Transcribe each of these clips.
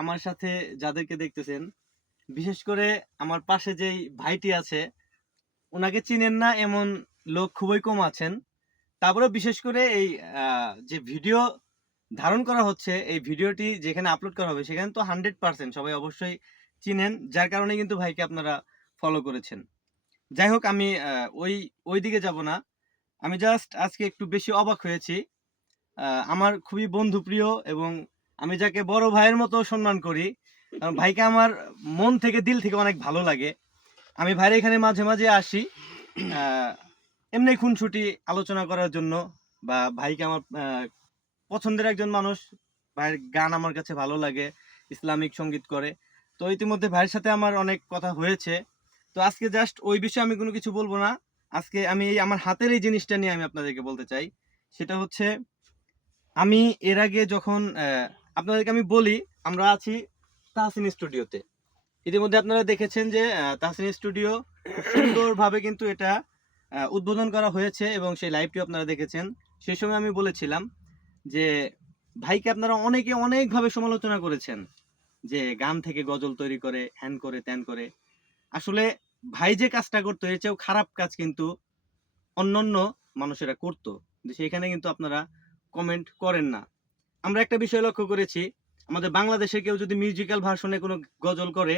আমার সাথে যাদেরকে দেখতেছেন, বিশেষ করে আমার পাশে যেই ভাইটি আছে, উনাকে চিনেন না এমন লোক খুবই কম আছেন। তারপরেও বিশেষ করে এই যে ভিডিও ধারণ করা হচ্ছে, এই ভিডিওটি যেখানে আপলোড করা হবে সেখানে তো 100% সবাই অবশ্যই চিনেন। যার কারণে কিন্তু ভাইকে আপনারা ফলো করেছেন। যাই হোক আমি ওইদিকে যাব না। আমি জাস্ট আজকে একটু বেশি অবাক হয়েছি। আমার খুবই বন্ধুপ্রিয় এবং আমি যাকে বড় ভাইয়ের মতো সম্মান করি। ভাইকে আমার মন থেকে দিল থেকে অনেক ভালো লাগে। আমি ভাইয়ের এখানে মাঝে, মাঝে আসি। আ এমনি খুনসুটি আলোচনা করার জন্য বা ভাইকে আমার পছন্দের একজন মানুষ। ভাইয়ের গান আমার কাছে ভালো লাগে। ইসলামিক সংগীত করে। তো ইতিমধ্যে ভাইয়ের সাথে আমার অনেক কথা হয়েছে। তো আজকে জাস্ট ওই বিষয়ে আমি কোনো কিছু বলব না। আজকে আমি এই আমার হাতের এই জিনিসটা নিয়ে আমি আপনাদেরকে বলতে চাই। সেটা হচ্ছে আমি এর আগে যখন আপনাদেরকে আমি বলি, আমরা আছি তাহসিন স্টুডিওতে। ইতিমধ্যে আপনারা দেখেছেন যে তাহসিন স্টুডিও খুব সুন্দরভাবে কিন্তু এটা উদ্বোধন করা হয়েছে এবং সেই লাইভটিও আপনারা দেখেছেন। সেই সময় আমি বলেছিলাম যে ভাইকে আপনারা অনেকে অনেকভাবে সমালোচনা করেছেন যে গান থেকে গজল তৈরি করে, হ্যান করে, ত্যান করে। আসলে ভাই যে কাজটা করতো এর চেয়েও খারাপ কাজ কিন্তু অন্যান্য মানুষেরা করতো। কিন্তু সেখানে কিন্তু আপনারা কমেন্ট করেন না। আমরা একটা বিষয় লক্ষ্য করেছি, আমাদের বাংলাদেশে কেউ যদি মিউজিক্যাল ভার্সনে কোনো গজল করে,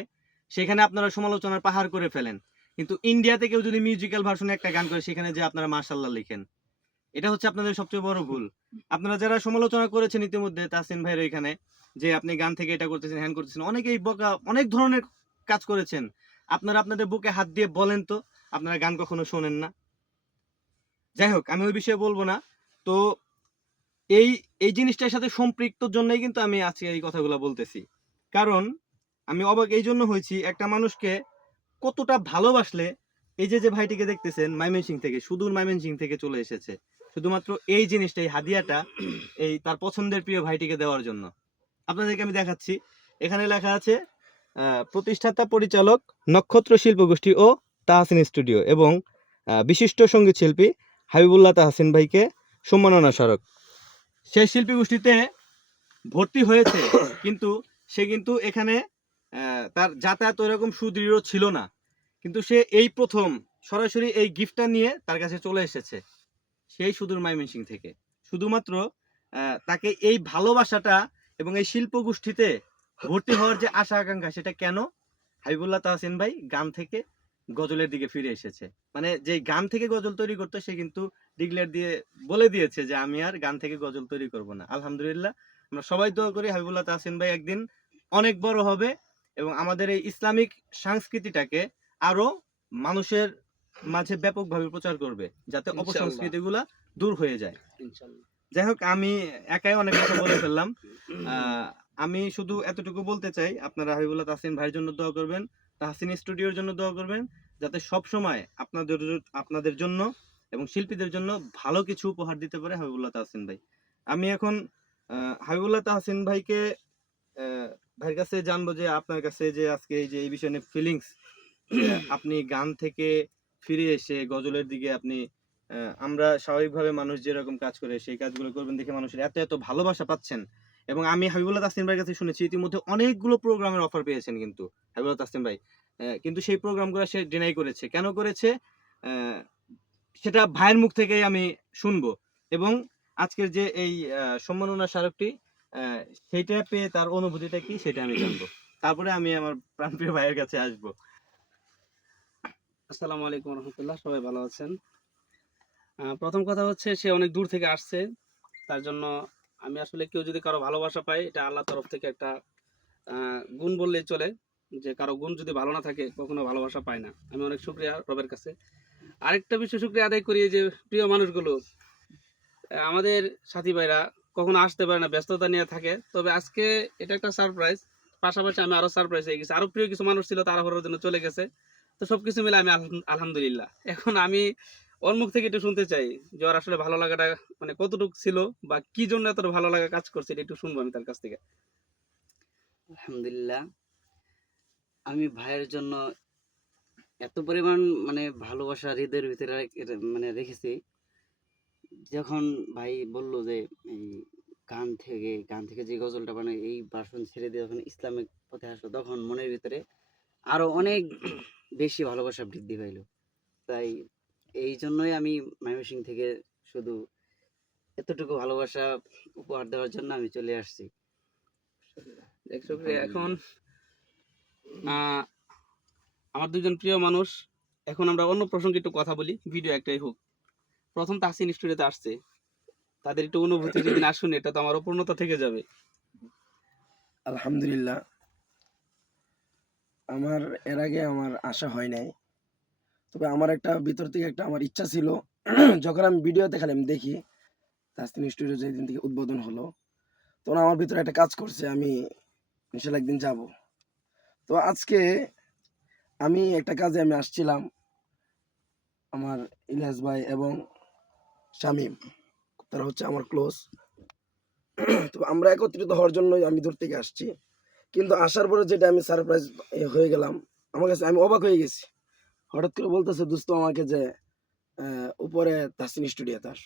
সেখানে আপনারা সমালোচনার পাহাড় করে ফেলেন। কিন্তু ইন্ডিয়াতে কেউ যদি মিউজিক্যাল ভার্সনে একটা গান করে, সেখানে যেয়ে আপনারা মাশাআল্লাহ লিখেন। এটা হচ্ছে আপনাদের সবচেয়ে বড় ভুল। আপনারা যারা সমালোচনা করেছেন ইতিমধ্যে তাহসিন ভাইয়ের এখানে, যে আপনি গান থেকে এটা করতেছেন, হ্যান করতেছেন, অনেকেই বকা অনেক ধরনের কাজ করেছেন। আপনারা আপনাদের বুকে হাত দিয়ে বলেন তো, আপনারা গান কখনো শোনেন না? যাই হোক, আমি ওই বিষয়ে বলব না। তো এই এই জিনিসটার সাথে সম্পৃক্তর জন্যই কিন্তু আমি আজকে এই কথাগুলো বলতেছি। কারণ আমি অবাক এই জন্য হয়েছি, একটা মানুষকে কতটা ভালোবাসলে এই যে ভাইটিকে দেখতেছেন ময়মনসিংহ থেকে, সুদূর ময়মনসিংহ থেকে চলে এসেছে। শুধুমাত্র এই জিনিসটা, এই হাদিয়াটা এই তার পছন্দের প্রিয় ভাইটিকে দেওয়ার জন্য। আপনাদেরকে আমি দেখাচ্ছি। এখানে লেখা আছে প্রতিষ্ঠাতা পরিচালক নক্ষত্র শিল্পগোষ্ঠী ও তাহসিন স্টুডিও এবং বিশিষ্ট সঙ্গীত শিল্পী হাবিবুল্লাহ তাহসিন ভাইকে সম্মাননা স্মারক। সেই শিল্পী গোষ্ঠীতে ভর্তি হয়েছে কিন্তু সে কিন্তু এখানে তার যাতায়াত ওইরকম সুদৃঢ় ছিল না, কিন্তু সে এই প্রথম সরাসরি এই গিফটটা নিয়ে তার কাছে চলে এসেছে সেই সুদূর ময়মনসিংহ থেকে। শুধুমাত্র তাকে এই ভালোবাসাটা এবং এই শিল্প গোষ্ঠীতে ভর্তি হওয়ার যে আশা আকাঙ্ক্ষা, সেটা কেন? হাবিবুল্লাহ তাহসিন ভাই গান থেকে গজলের দিকে ফিরে এসেছে। মানে যে গান থেকে গজল তৈরি করতো সে কিন্তু ডিক্লেয়ার দিয়ে বলে দিয়েছে যে আমি আর গান থেকে গজল তৈরি করব না। আলহামদুলিল্লাহ, আমরা সবাই দোয়া করি হাবিবুল্লাহ তাহসিন ভাই একদিন অনেক বড় হবে এবং আমাদের এই ইসলামিক সংস্কৃতিটাকে আরো মানুষের মাঝে ব্যাপকভাবে প্রচার করবে, যাতে ইনশাআল্লাহ। অপসংস্কৃতিগুলা দূর হয়ে যায়। ইনশাআল্লাহ। যাই হোক, আমি একাই অনেক কথা বলে ফেললাম। আমি শুধু এতটুকু বলতে চাই, আপনারা হাবিবুল্লাহ তাহসিন ভাইয়ের জন্য দোয়া করবেন, তাহসিন স্টুডিওর জন্য দোয়া করবেন, যাতে সব সময় আপনাদের জন্য এবং শিল্পীদের জন্য ভালো কিছু উপহার দিতে পারে হাবিবুল্লাহ তাহসিন ভাই। আমি এখন হাবিবুল্লাহ তাহসিন ভাইকে ভাইয়ের কাছে জানবো যে আপনার কাছে যে আজকে এই যে এই বিষয় নিয়ে ফিলিংস, আপনি গান থেকে ফিরে এসে গজলের দিকে আপনি আমরা স্বাভাবিকভাবে মানুষ যেরকম কাজ করে সেই কাজগুলো করবেন দেখে মানুষের এত এত ভালোবাসা পাচ্ছেন। এবং আমি হাবিবুল্লাহ তাসলিম ভাইয়ের কাছে শুনেছি ইতিমধ্যে অনেকগুলো প্রোগ্রামের অফার পেয়েছেন কিন্তু হাবিবুল্লাহ তাসলিম ভাই, কিন্তু সেই প্রোগ্রামগুলো সে ডিনাই করেছে। কেন করেছে আহ, সেটা ভাইয়ের মুখ থেকেই আমি শুনবো। এবং আজকের যে এই সম্মাননা স্মারকটি, আহ, সেইটা পেয়ে তার অনুভূতিটা কি সেটা আমি জানবো। তারপরে আমি আমার প্রাণপ্রিয় ভাইয়ের কাছে আসবো। আসসালামু আলাইকুম রহমতুল্লাহ, সবাই ভালো আছেন? প্রথম কথা হচ্ছে সে অনেক দূর থেকে আসছে, তার জন্য আমি আসলে কেউ যদি কারো ভালোবাসা পাই, এটা আল্লাহ তরফ থেকে একটা গুণ বললেই চলে, যে কারো গুণ যদি ভালো না থাকে কখনো ভালোবাসা পায় না। আমি অনেক শুকরিয়া রবের কাছে। আরেকটা বিষয় শুকরিয়া আদায় করি, যে প্রিয় মানুষগুলো আমাদের সাথী ভাইরা কখনো আসতে পারে না, ব্যস্ততা নিয়ে থাকে। তবে আজকে এটা একটা সারপ্রাইজ, পাশাপাশি আমি আরো সারপ্রাইজ হয়ে গেছি। আরো প্রিয় কিছু মানুষ ছিল, তারা হওয়ার জন্য চলে গেছে। তো সবকিছু মিলে আমি আলহামদুলিল্লাহ। এখন আমি ওর মুখ থেকে একটু শুনতে চাই যে ওর আসলে ভালো লাগাটা মানে কতটুকু ছিল, বা কি জন্য এত ভালো লাগা কাজ করছে, এটা একটু শুনবো আমি তার কাছ থেকে। আলহামদুলিল্লাহ, আমি ভাইয়ের জন্য এত পরিমাণ মানে ভালোবাসা হৃদয়ের ভিতরে মানে রেখেছি। যখন ভাই বলল যে এই গান থেকে যে গজলটা মানে এই ভার্সন ছেড়ে দিয়ে যখন ইসলামিক পথে আসলো তখন মনের ভিতরে আরো অনেক বেশি ভালোবাসা বৃদ্ধি পাইলো। তাই এই জন্যই আমি ময়মনসিং থেকে শুধু এতটুকু ভালোবাসা উপহার দেওয়ার জন্য আমি চলে আসছি। এখন আমার দুজন প্রিয় মানুষ, এখন আমরা অন্য প্রসঙ্গে একটু কথা বলি, ভিডিও একটাই হোক। প্রথম তাহসিন স্টুডিওতে আসছে, তাদের একটু অনুভূতি যদি না শুনে এটা তো আমার অপূর্ণতা থেকে যাবে। আলহামদুলিল্লাহ, আমার এর আগে আমার আশা হয় নাই, তবে আমার একটা ভিতর থেকে একটা আমার ইচ্ছা ছিল। যখন আমি ভিডিওতে খালি আমি দেখি তাসনিম স্টুডিও যেদিন থেকে উদ্বোধন হলো, তখন আমার ভিতরে একটা কাজ করছে, আমি ইনশাল্লাহ একদিন যাব। তো আজকে আমি একটা কাজে আমি আসছিলাম, আমার ইলিয়াস ভাই এবং শামীম, তারা হচ্ছে আমার ক্লোজ। তো আমরা একত্রিত হওয়ার জন্য আমি দূর থেকে আসছি, কিন্তু আসার পরে যেটা আমি সারপ্রাইজ হয়ে গেলাম, আমার কাছে আমি অবাক হয়ে গেছি। হঠাৎ করে বলতেছে দোস্ত আমাকে যে উপরে তাহসিন স্টুডিও তার।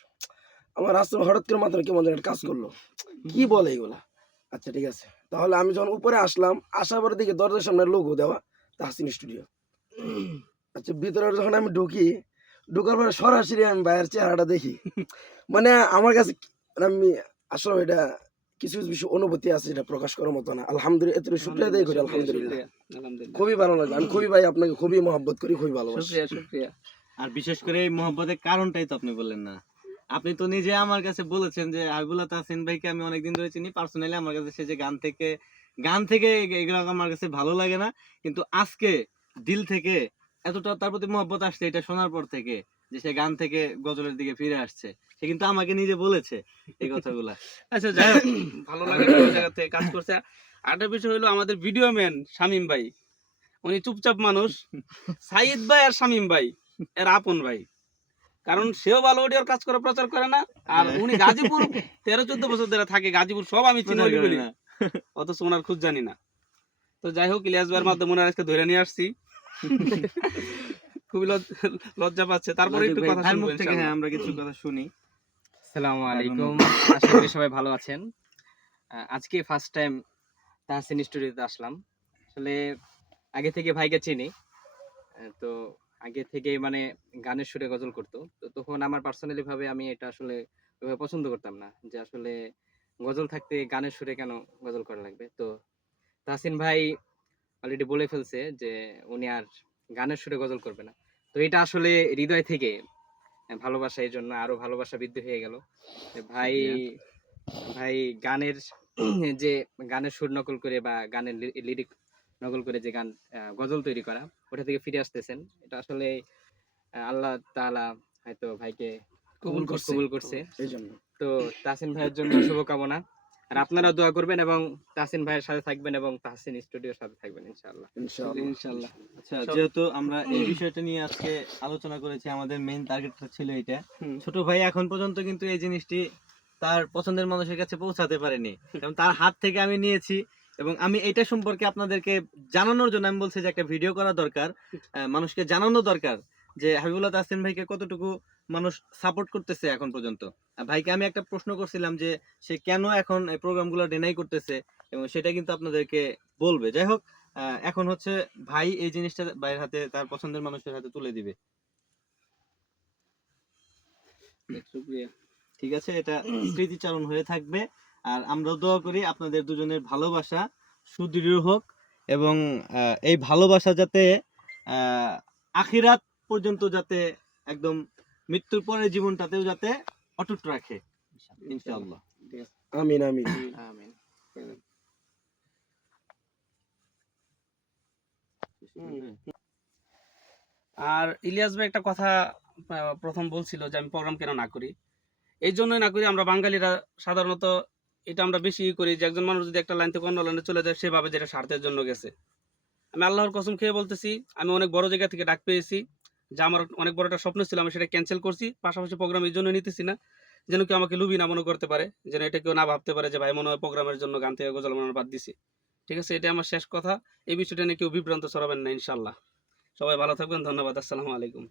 আমার রাস্তা হঠাৎ করে মাত্র কেমন যেন একটা কাজ করলো, কি বলে এগুলা। আচ্ছা ঠিক আছে, তাহলে আমি যখন উপরে আসলাম, আসার পরে দেখি দরজার সামনে লোগো দেওয়া তাহসিন স্টুডিও। আচ্ছা, ভিতরে যখন আমি ঢুকার পরে সরাসরি আমি বাইরের চেহারাটা দেখি, মানে আমার কাছে আমি আসলে এটা কিছু কিছু বিষয় অনুভূতি আছে যেটা প্রকাশ করার মতো না। আলহামদুলিল্লাহ, এত শুকরিয়া আদায় করি, আলহামদুলিল্লাহ, আলহামদুলিল্লাহ, খুবই ভালো লাগে। আমি খুবই ভাই আপনাকে খুবই মহব্বত করি, খুবই ভালোবাসি। শুকরিয়া শুকরিয়া। আর বিশেষ করে এই মহব্বতের কারণটাই তো আপনি বললেন না। আপনি তো নিজে আমার কাছে বলেছেন যে হাবিবুল্লাহ তাহসিন ভাইকে আমি অনেকদিন ধরে চিনি পার্সোনালি। আমার কাছে সে যে গান থেকে এগুলো আমার কাছে ভালো লাগে না, কিন্তু আজকে দিল থেকে এতটা তার প্রতি মহব্বত আসছে এটা শোনার পর থেকে, যে সে গান থেকে গজলের দিকে ফিরে আসছে। সে কিন্তু আমাকে নিজে বলেছে এই কথাগুলা। আচ্ছা, যাই হোক, ভালো লাগে ভালো জায়গা থেকে কাজ করছে। আরেকটা বিষয় হলো আমাদের ভিডিও ম্যান শামীম ভাই, উনি চুপচাপ মানুষ। সাইদ ভাই আর শামীম ভাই এর আপন ভাই, কারণ সেও ভালো অডিওর কাজ করে, প্রচার করে না। আর উনি গাজীপুর 13-14 বছর ধরে থাকে, গাজীপুর সব আমি চিনি বলি, অথচ ওনার খোঁজ জানি না। তো যাই হোক, ইলিয়াস ভাইয়ের মাধ্যমে ওনার আজকে ধরে নিয়ে আসছি। খুবই লজ্জা পাচ্ছে, তারপরে একটু কথা ভাইয়ের শুনবো মুখ থেকে ইনশাআল্লাহ। আমরা কিছু কথা শুনি। আসসালামু আলাইকুম, আশা করি সবাই ভালো আছেন। আজকে ফার্স্ট টাইম তাহসিন স্টুডিওতে আসলাম। আসলে আগে থেকে ভাইকে চিনি, তো আগে থেকে মানে গানের সুরে গজল করতো। তো তখন আমার পার্সোনালি ভাবে আমি এটা আসলে ওইভাবে পছন্দ করতাম না, যে আসলে গজল থাকতে গানের সুরে কেন গজল করা লাগবে। তো তাহসিন ভাই অলরেডি বলে ফেলছে যে উনি আর গানের সুরে গজল করবে না। তো এটা আসলে হৃদয় থেকে ভালোবাসা, এই জন্য আরো ভালোবাসা বৃদ্ধি হয়ে গেল। ভাই ভাই গানের যে গানের সুর নকল করে বা গানের লিরিক নকল করে যে গান গজল তৈরি করা, ওটা থেকে ফিরে আসতেছেন। এটা আসলে আল্লাহ তাআলা হয়তো ভাইকে কবুল করছে। এই জন্য তো তাহসিন ভাইয়ের জন্য শুভকামনা। আর আপনারা দোয়া করবেন এবং তাহসিন ভাইয়ের সাথে থাকবেন এবং তাহসিন স্টুডিওর সাথে থাকবেন ইনশাআল্লাহ। ইনশাআল্লাহ। ইনশাআল্লাহ। আচ্ছা, যেহেতু আমরা এই বিষয়টা নিয়ে আজকে আলোচনা করেছি, আমাদের মেইন টার্গেটটা ছিল এটা। ছোট ভাই এখন পর্যন্ত কিন্তু এই জিনিসটি তার পছন্দের মানুষের কাছে পৌঁছাতে পারেনি, এবং তার হাত থেকে আমি নিয়েছি। এবং আমি এটা সম্পর্কে আপনাদেরকে জানানোর জন্য আমি বলছি যে একটা ভিডিও করা দরকার, মানুষকে জানানো দরকার যে হাবিবুল্লাহ তাহসিন ভাইকে কতটুকু মানুষ সাপোর্ট করতেছে এখন পর্যন্ত। ভাইকে আমি একটা প্রশ্ন করছিলাম যে সে কেন এখন এই প্রোগ্রামগুলো ডিনাই করতেছে, এবং সেটা কিন্তু আপনাদেরকে বলবে। যাই হোক, এখন হচ্ছে ভাই এই জিনিসটা ভাইয়ের হাতে, তার পছন্দের মানুষের হাতে তুলে দিবে। শুকরিয়া। ঠিক আছে, এটা স্মৃতিচারণ হয়ে থাকবে। আর আমরা দোয়া করি আপনাদের দুজনের ভালোবাসা সুদৃঢ় হোক, এবং এই ভালোবাসা যাতে আখিরাত পর্যন্ত, যাতে একদম মৃত্যুর পরের জীবনটাতেও যাতে অটুট রাখে ইনশাআল্লাহ। আমিন আমিন। আমিন। আর ইলিয়াস ভাই একটা কথা প্রথম বলছিল যে আমি প্রোগ্রাম কেন না করি। এই জন্যই না করি, আমরা বাঙালিরা সাধারণত এটা আমরা বেশি করি যে একজন মানুষ যদি একটা লাইন থেকে অন্য লাইনে চলে যায় সেভাবে যেটা স্বার্থের জন্য গেছে। আমি আল্লাহর কসম খেয়ে বলতেছি, আমি অনেক বড় জায়গা থেকে ডাক পেয়েছি, যে আমার অনেক বড় একটা স্বপ্ন ছিল, আমি সেটা ক্যান্সেল করছি। পাশাপাশি প্রোগ্রাম এই জন্য নিতেছি না যেন কেউ আমাকে লুবি না মনে করতে পারে, যেন এটা কেউ না ভাবতে পারে যে ভাই মনে হয় প্রোগ্রামের জন্য গান থেকে গজল বানানো বাদ দিছি। ঠিক আছে, এটা আমার শেষ কথা। এই বিষয়টা নিয়ে কেউ বিভ্রান্ত ছড়াবেন না ইনশাল্লাহ। সবাই ভালো থাকবেন, ধন্যবাদ, আসসালামু আলাইকুম।